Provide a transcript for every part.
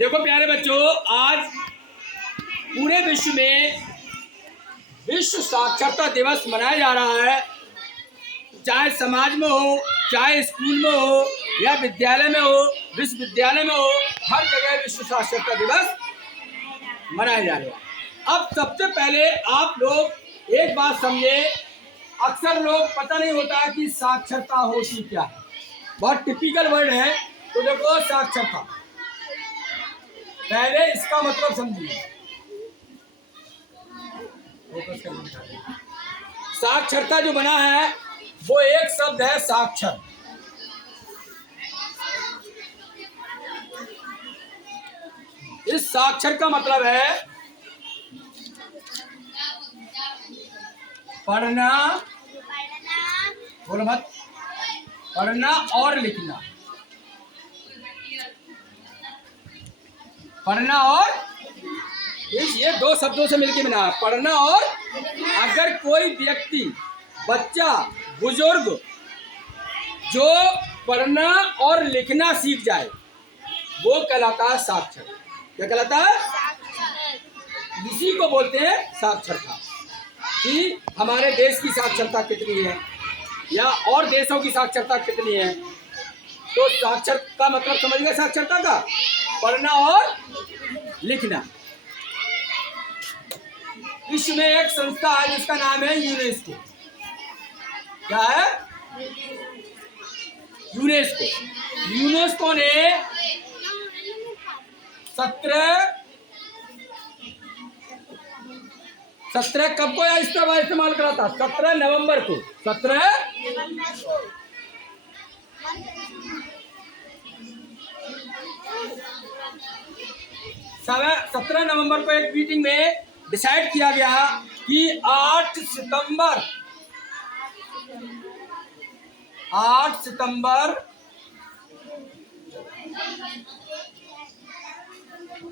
देखो प्यारे बच्चों, आज पूरे विश्व में विश्व साक्षरता दिवस मनाया जा रहा है। चाहे समाज में हो, चाहे स्कूल में हो, या विद्यालय में हो, विश्वविद्यालय में हो, हर जगह विश्व साक्षरता दिवस मनाया जा रहा है। अब सबसे पहले आप लोग एक बात समझे, अक्सर लोग पता नहीं होता कि साक्षरता होती क्या है। बहुत टिपिकल वर्ड है। तो देखो, साक्षरता, पहले इसका मतलब समझिए। साक्षरता जो बना है वो एक शब्द है, साक्षर। इस साक्षर का मतलब है पढ़ना, बोलो मत, पढ़ना और लिखना। पढ़ना और ये दो शब्दों से मिलकर बना है, पढ़ना और। अगर कोई व्यक्ति, बच्चा, बुजुर्ग जो पढ़ना और लिखना सीख जाए वो कहलाता है साक्षर। क्या कहलाता है? इसी को बोलते हैं साक्षरता। कि हमारे देश की साक्षरता कितनी है या और देशों की साक्षरता कितनी है। तो साक्षर का मतलब समझ गए, साक्षरता का पढ़ना और लिखना। विश्व में एक संस्था है जिसका नाम है यूनेस्को। क्या है? यूनेस्को। यूनेस्को ने 17 कब को इस्तेमाल करा था? 17 नवंबर को। 17 नवंबर को एक मीटिंग में डिसाइड किया गया कि 8 सितंबर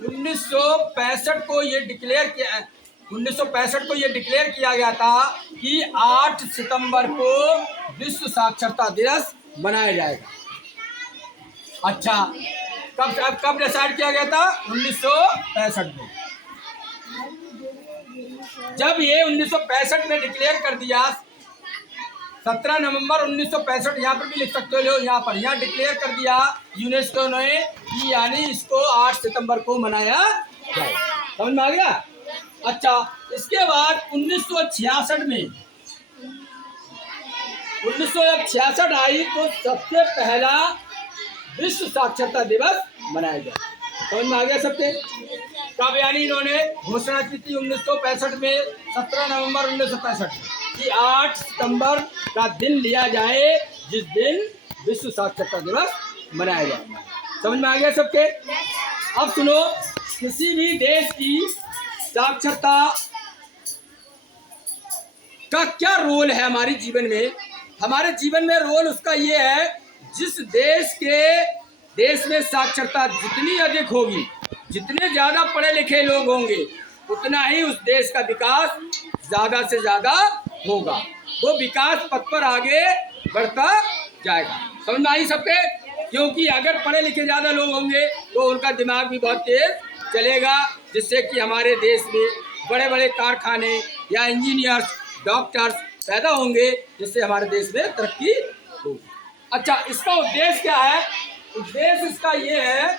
1965 को ये डिक्लेयर किया, 1965 को ये डिक्लेयर किया गया था कि 8 सितंबर को विश्व साक्षरता दिवस मनाया जाएगा। अच्छा, कब डिसाइड किया गया था? 1965 में। जब ये 1965 में डिक्लेयर कर दिया, 17 नवंबर 1965, यहाँ पर भी लिख सकते हो, यहाँ डिक्लेयर कर दिया यूनेस्को ने कि यानी इसको 8 सितंबर को मनाया जाए। समझ में आ गया? अच्छा, इसके बाद 1966 में 1966 आई तो सबसे पहला विश्व साक्षरता दिवस मनाया गया। समझ में आ गया सबके? कब यानी इन्होंने घोषणा की थी 1965 में, 17 नवंबर 1965 कि 8 सितंबर का दिन लिया जाए जिस दिन विश्व साक्षरता दिवस मनाया जाए। समझ में आ गया सबके? अब सुनो, किसी भी देश की साक्षरता का क्या रोल है हमारे जीवन में? हमारे जीवन में रोल उसका ये है, जिस देश में साक्षरता जितनी अधिक होगी, जितने ज्यादा पढ़े लिखे लोग होंगे, उतना ही उस देश का विकास ज्यादा से ज्यादा होगा। वो विकास पथ पर आगे बढ़ता जाएगा। समझ में आई सबके? क्योंकि अगर पढ़े लिखे ज्यादा लोग होंगे तो उनका दिमाग भी बहुत तेज चलेगा, जिससे कि हमारे देश में बड़े बड़े कारखाने या इंजीनियर्स, डॉक्टर्स पैदा होंगे, जिससे हमारे देश में तरक्की होगी। अच्छा, इसका उद्देश्य क्या है? उद्देश्य इसका ये है,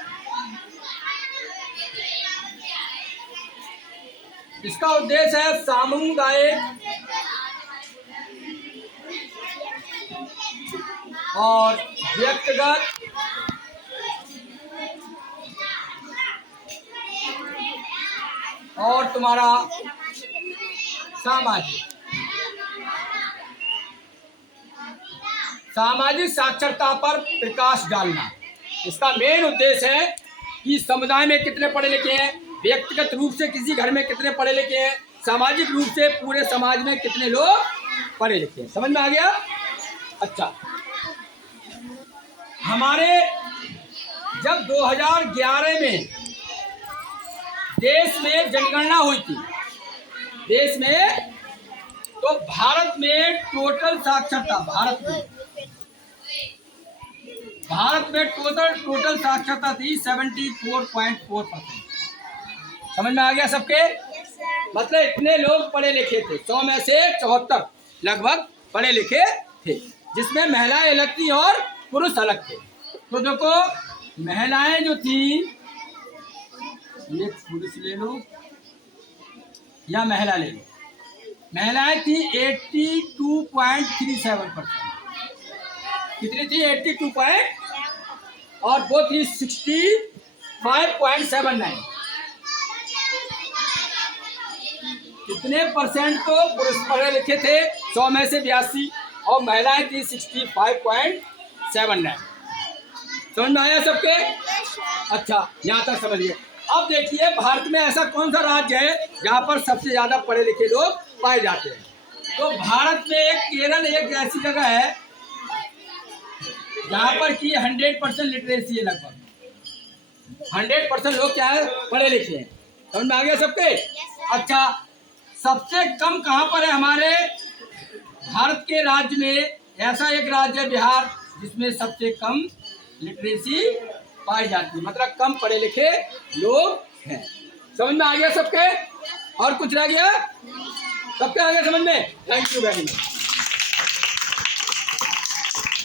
इसका उद्देश्य है सामुदायिक और व्यक्तिगत और तुम्हारा सामाजिक साक्षरता पर प्रकाश डालना। इसका मेन उद्देश्य है कि समुदाय में कितने पढ़े लिखे हैं, व्यक्तिगत रूप से किसी घर में कितने पढ़े लिखे हैं, सामाजिक रूप से पूरे समाज में कितने लोग पढ़े लिखे हैं। समझ में आ गया? अच्छा, हमारे जब 2011 में देश में जनगणना हुई थी, देश में, तो भारत में टोटल साक्षरता, भारत में भारत में टोटल साक्षरता थी 74.4%। समझ में आ गया सबके? मतलब इतने लोग पढ़े लिखे थे, 100 में से 74 लगभग पढ़े लिखे थे, जिसमें महिलाएं अलग थी और पुरुष अलग थे। तो देखो महिलाएं जो थी, ये पुरुष ले लो या महिला ले लो, महिलाएं थी 82.37%। कितनी थी? 82 और वो थी 65.79। कितने परसेंट तो पुरुष पढ़े लिखे थे? 100 में से 82 और महिलाएं थी 65.79। समझ में आया सबके? अच्छा, यहाँ तक समझिए। अब देखिए भारत में ऐसा कौन सा राज्य है जहाँ पर सबसे ज्यादा पढ़े लिखे लोग पाए जाते हैं? तो भारत में एक केरल एक ऐसी जगह है जहाँ पर कि 100% लिटरेसी है, लगभग 100% लोग क्या है? पढ़े लिखे हैं। समझ में आ गया सबके? अच्छा, सबसे कम कहाँ पर है? हमारे भारत के राज्य में ऐसा एक राज्य है बिहार, जिसमें सबसे कम लिटरेसी पाई जाती है, मतलब कम पढ़े लिखे लोग हैं। समझ में आ गया सबके? और कुछ रह गया? सबके आ गया समझ में? Thank you very much.